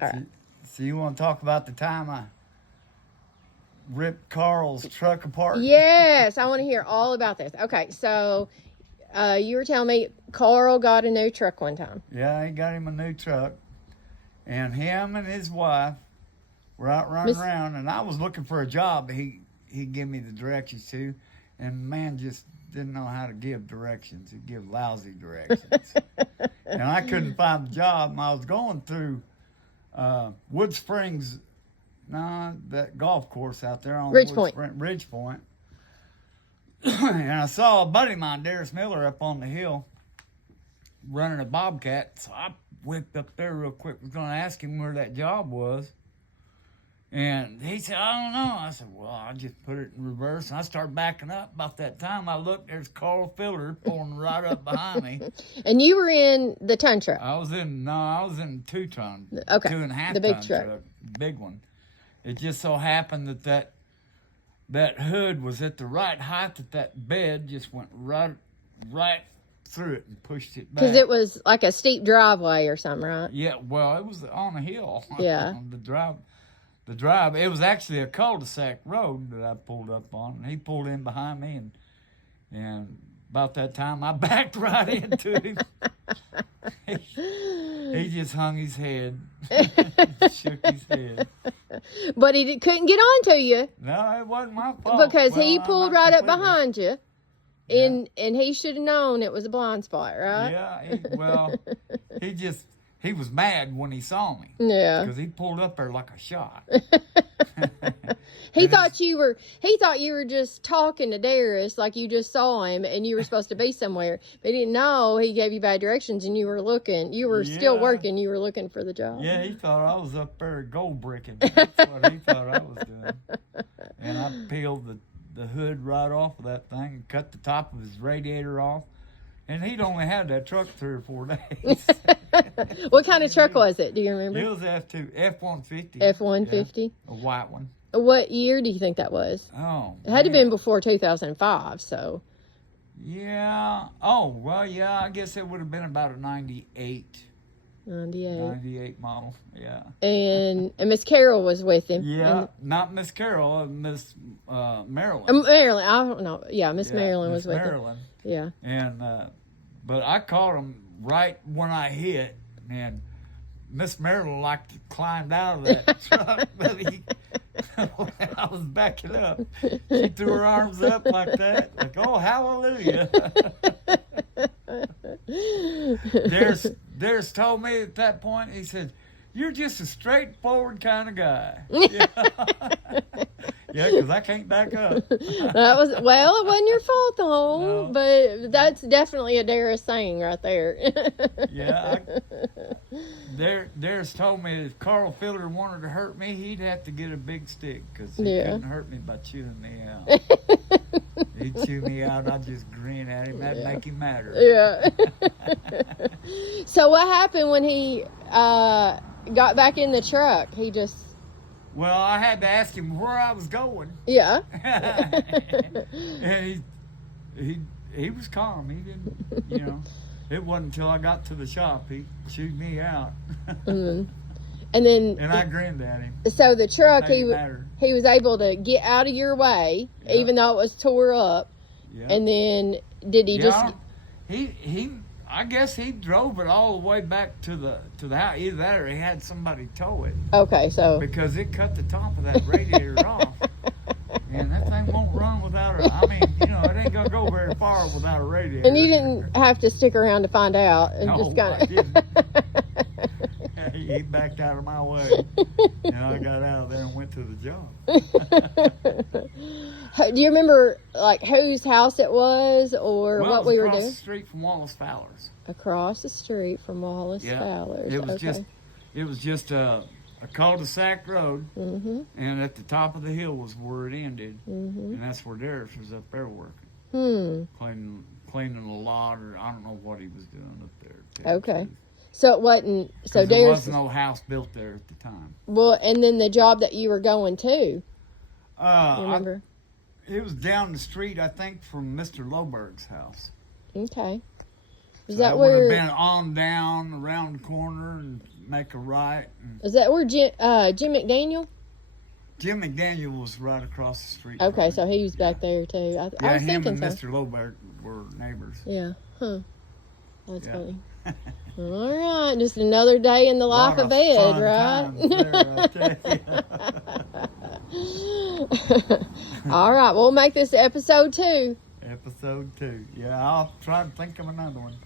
All right. So you want to talk about the time I ripped Carl's truck apart? Yes, I want to hear all about this. Okay, so you were telling me Carl got a new truck one time. Yeah, he got him a new truck, and him and his wife were out running around, and I was looking for a job. He'd give me the directions to, and the man just didn't know how to give directions. He'd give lousy directions, and I couldn't find the job. And I was going through Wood Springs, that golf course out there on Ridge Point. Ridge Point. And I saw a buddy of mine, Darius Miller, up on the hill running a Bobcat. So I whipped up there real quick. Was going to ask him where that job was. And he said, I don't know. I said, well, I just put it in reverse. And I started backing up. About that time, I looked, there's Carl Filler pulling right up behind me. And you were in the ton truck. I was in 2-ton. Okay. 2.5 the big ton truck. big one. It just so happened that hood was at the right height that bed just went right through it and pushed it back. Because it was like a steep driveway or something, right? Yeah, well, it was on a hill. Yeah. The drive, it was actually a cul-de-sac road that I pulled up on. And he pulled in behind me, and about that time, I backed right into him. He just hung his head, shook his head. But he couldn't get on to you. No, it wasn't my fault. Because he pulled right up behind you. And he should have known it was a blind spot, right? Yeah, he was mad when he saw me. Yeah. Because he pulled up there like a shot. He thought you were just talking to Darius like you just saw him and you were supposed to be somewhere. But he didn't know he gave you bad directions and you were still working, you were looking for the job. Yeah, he thought I was up there gold bricking. That's what he thought I was doing. And I peeled the hood right off of that thing and cut the top of his radiator off. And he'd only had that truck 3 or 4 days. What kind of truck was it? Do you remember? It was F-150. F-150? Yeah, a white one. What year do you think that was? Oh, it had to have been before 2005, so. Yeah. Oh, well, yeah, I guess it would have been about a 98. 98 model, yeah. And Miss Carol was with him. Yeah, not Miss Carol, Miss Marilyn. Marilyn, I don't know. Yeah, Miss Marilyn was with him. Yeah. And, but I caught him right when I hit, and Miss Marilyn like climbed out of that truck, but I was backing up. She threw her arms up like that, like, oh, hallelujah. Darius told me at that point, he said, you're just a straightforward kind of guy. Yeah, because I can't back up. It wasn't your fault, though. No. But that's definitely a Darius saying right there. Yeah. Darius told me if Carl Filler wanted to hurt me, he'd have to get a big stick because he couldn't hurt me by chewing me out. He'd chew me out, I'd just grin at him. That'd make him madder. Yeah. So what happened when he got back in the truck? He just... Well, I had to ask him where I was going. Yeah. And he was calm. He didn't, it wasn't until I got to the shop he chewed me out. Mm-hmm. And I grinned at him. So the truck, he was able to get out of your way, even though it was tore up. Yeah. And then did he just? I guess he drove it all the way back to the house. Either that or he had somebody tow it. Okay, so because it cut the top of that radiator off, and that thing won't run without it. I mean, it ain't gonna go very far without a radiator. And you didn't have to stick around to find out. And no, just I didn't. He backed out of my way, and I got out of there and went to the job. Do you remember whose house it was or what we were doing? Across the street from Wallace Fowler's. Across the street from Wallace Fowler's. It was just a cul-de-sac road, and at the top of the hill was where it ended, and that's where Darius was up there working, cleaning a lot, or I don't know what he was doing up there. Okay. So it wasn't. So there was no house built there at the time. Well, and then the job that you were going to. You remember? It was down the street, I think, from Mr. Loberg's house. Okay. Is that where? Would have been on down around the corner, and make a right. And Is that where Jim McDaniel? Jim McDaniel was right across the street. Okay, from so me. he was back there too. Yeah, I was him thinking and so. Mr. Lobert were neighbors. Yeah. Huh. That's Yeah. funny. All right, just another day in the life of Ed, fun right? times there, I tell you. All right, we'll make this episode 2. Episode 2. Yeah, I'll try to think of another one.